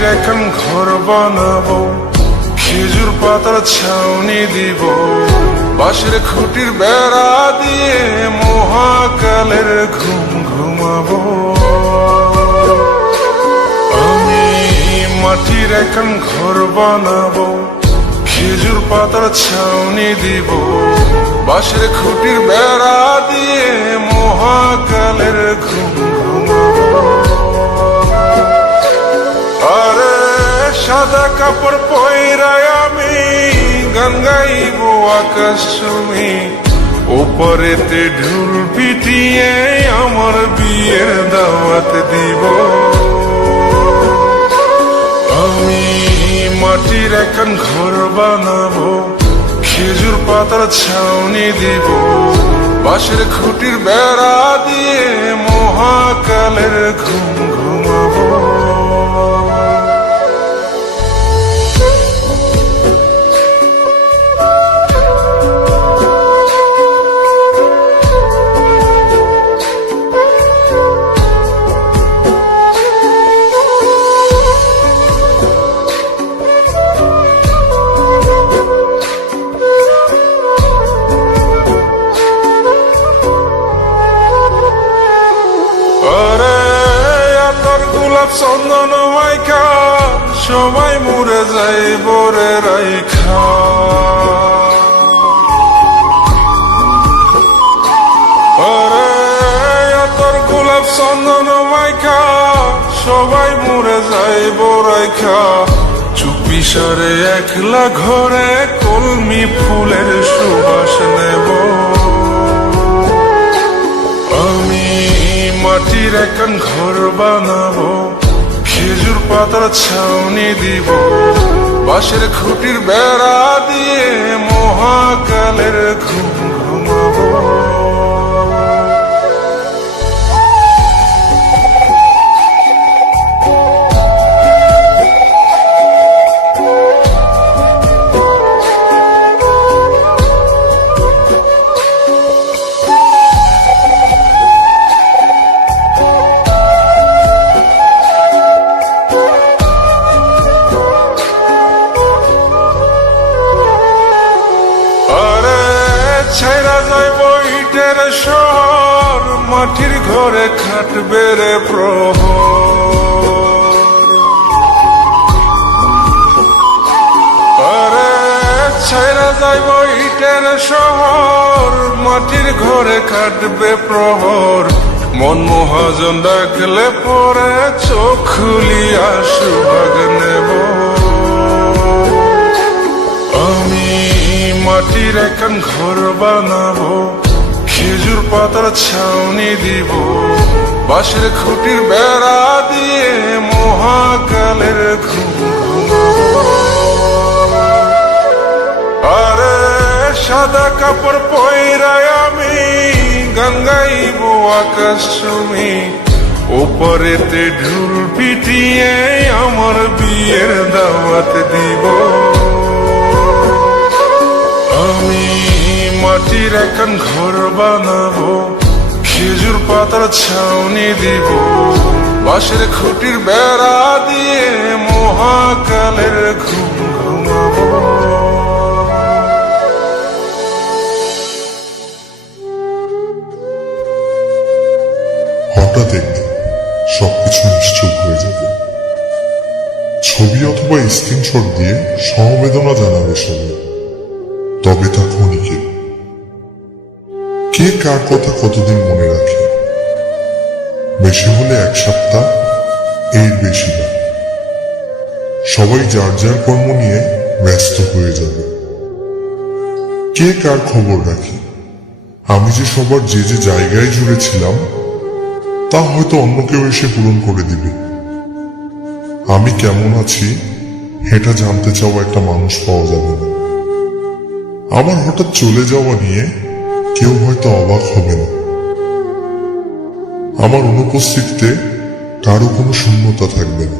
মাটির এখন ঘর বানাবো, খেজুর পাতার ছাউনি দিব, বাঁশের খুঁটির বেড়া দিয়ে মহাকালের ঘুম ঘুমাবো। আমি মাটির এখন ঘর বানাবো, খেজুর পাতার ছাউনি দিব, বাঁশের খুঁটির বেড়া দিয়ে মহাকালের ঘুম ঘুমাবো। আরে সাদা কাপড় পয়রায় আমি গান গাইব আকাশ চুমি, ওপরেতে ঢুল পিটিয়ে আমার বিয়ের দাওয়াত দিব। আমি মাটির এখন ঘর বানাবো, খেজুর পাতার ছাউনি দিব, বাঁশের খুঁটির বেড়া দিয়ে মহাকালের ঘুম ঘুমাবো। চন্দন মাইখা সবাই মরে যাই বরে রাইখা, আরে তোর গোলাপ চন্দন মাইখা সবাই মরে যাই বরাইখা, চুপি সারে একলা ঘরে কলমি ফুলের সুবাস নেব। আমি মাটির এখন ঘর বানাবো, খেজুর পাতার ছাউনি দিব, বাঁশের খুঁটির বেড়া দিয়ে মহাকালের ঘুম ঘুমাবো। ছাইরা যাইব ইটের শহর, মাটির ঘরে খাটবে রে প্রহর। আরে ছাইরা যাইব ইটের শহর, মাটির ঘরে খাটবে প্রহর। মন মহাজন ডাকলে পরে চোখ খুলিয়া সুভাগ নেব। আমি মাটির এখন ঘর বানাবো, খেজুর পাতার ছাউনি দিব, বাঁশের খুঁটির বেড়া দিয়ে মহাকালের ঘুম ঘুমাবো। আরে সাদা কাপড় পয়রায় আমি গান গাইব আকাশ চুমি, ওপরেতে ঢুল পিটিয়ে আমার বিয়ের দাওয়াত দিব। আমি মাটির এখন ঘর বানাবো, খেজুর পাতার ছাউনি দিব, বাঁশের খুঁটির বেড়া দিয়ে মহাকালের ঘুম ঘুমাবো। হঠাৎ একদিন সবকিছু নিশ্চুপ হয়ে যাবে। ছবি অথবা স্ক্রিনশট দিয়ে সমবেদনা জানাবে সবাই, তবে তা ক্ষণিকে। কে কার কথা কতদিন মনে রাখে? বেশি হলে এক সপ্তাহ, এর বেশি না। সবাই যার যার কর্ম নিয়ে ব্যস্ত হয়ে যাবে। কে কার খবর রাখে? আমি যে সবার যে যে জায়গায় জুড়ে ছিলাম, তা হয়তো অন্য কেউ এসে পূরণ করে দিবে। আমি কেমন আছি এটা জানতে চাওয়া একটা মানুষ পাওয়া যাবে না। আমার হঠাৎ চলে যাওয়া নিয়ে কেউ হয়তো অবাক হবে না। আমার অনুপস্থিতিতে কারো কোনো শূন্যতা থাকবে না।